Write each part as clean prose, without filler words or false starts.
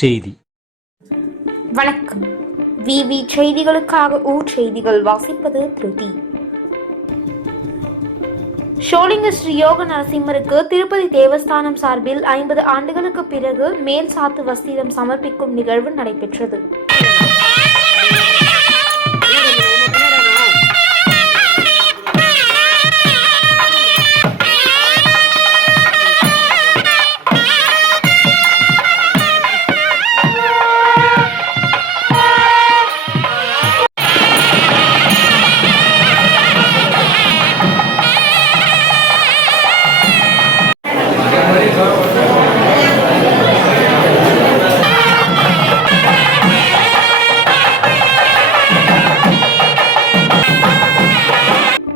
செய்தி. வணக்கம். விவி செய்திகளுக்காக செய்திகள் வாசிப்பது திருதி. ஷோலிங்க ஸ்ரீ யோக நரசிம்மருக்கு திருப்பதி தேவஸ்தானம் சார்பில் 50 ஆண்டுகளுக்கு பிறகு மேல் சாத்து வஸ்திரம் சமர்ப்பிக்கும் நிகழ்வு நடைபெற்றது.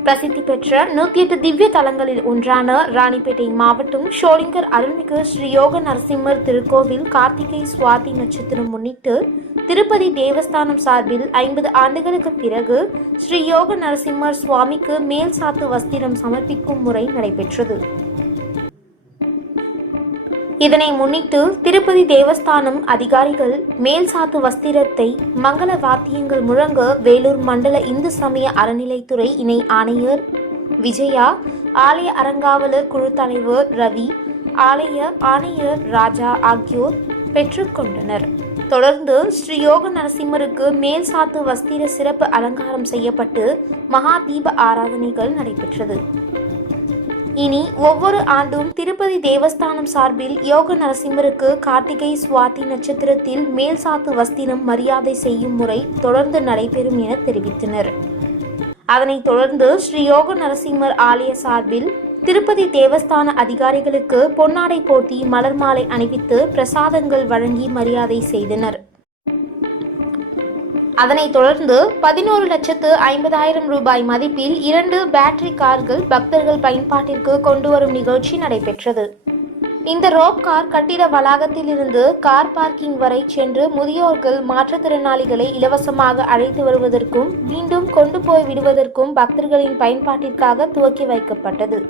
பிரசித்தி பெற்ற 108 திவ்ய தலங்களில் ஒன்றான ராணிப்பேட்டை மாவட்டம் ஷோலிங்கர் அருள்மிகு ஸ்ரீ யோக நரசிம்மர் திருக்கோவில் கார்த்திகை சுவாதி நட்சத்திரம் முன்னிட்டு திருப்பதி தேவஸ்தானம் சார்பில் 50 ஆண்டுகளுக்கு பிறகு ஸ்ரீ யோக நரசிம்மர் சுவாமிக்கு மேல் சாத்து வஸ்திரம் சமர்ப்பிக்கும் முறை நடைபெற்றது. இதனை முன்னிட்டு திருப்பதி தேவஸ்தானம் அதிகாரிகள் மேல் சாத்து வஸ்திரத்தை மங்கள வாத்தியங்கள் முழங்க வேலூர் மண்டல இந்து சமய அறநிலைத்துறை இணை ஆணையர் விஜயா, ஆலய அறங்காவலர் குழு தலைவர் ரவி, ஆலய ஆணையர் ராஜா ஆகியோர் பெற்றுக்கொண்டனர். தொடர்ந்து ஸ்ரீ யோக நரசிம்மருக்கு மேல் சாத்து வஸ்திர சிறப்பு அலங்காரம் செய்யப்பட்டு மகா தீப ஆராதனைகள் நடைபெற்றது. இனி ஒவ்வொரு ஆண்டும் திருப்பதி தேவஸ்தானம் சார்பில் யோக நரசிம்மருக்கு கார்த்திகை சுவாதி நட்சத்திரத்தில் மேல் சாத்து வஸ்திரம் மரியாதை செய்யும் முறை தொடர்ந்து நடைபெறும் என தெரிவித்தனர். அதனைத் தொடர்ந்து ஸ்ரீ யோக நரசிம்மர் ஆலய சார்பில் திருப்பதி தேவஸ்தான அதிகாரிகளுக்கு பொன்னாடை போர்த்தி மலர் மாலை அணிவித்து பிரசாதங்கள் வழங்கி மரியாதை செய்தனர். அதனைத் தொடர்ந்து 11,50,000 ரூபாய் மதிப்பில் 2 பேட்டரி கார்கள் பக்தர்கள் பயன்பாட்டிற்கு கொண்டு வரும் நிகழ்ச்சி நடைபெற்றது. இந்த ரோப் கார் கட்டிட வளாகத்தில் இருந்து கார் பார்க்கிங் வரை சென்று முதியோர்கள், மாற்றுத்திறனாளிகளை இலவசமாக அழைத்து வருவதற்கும் மீண்டும் கொண்டு போய் விடுவதற்கும் பக்தர்களின் பயன்பாட்டிற்காக துவக்கி வைக்கப்பட்டது.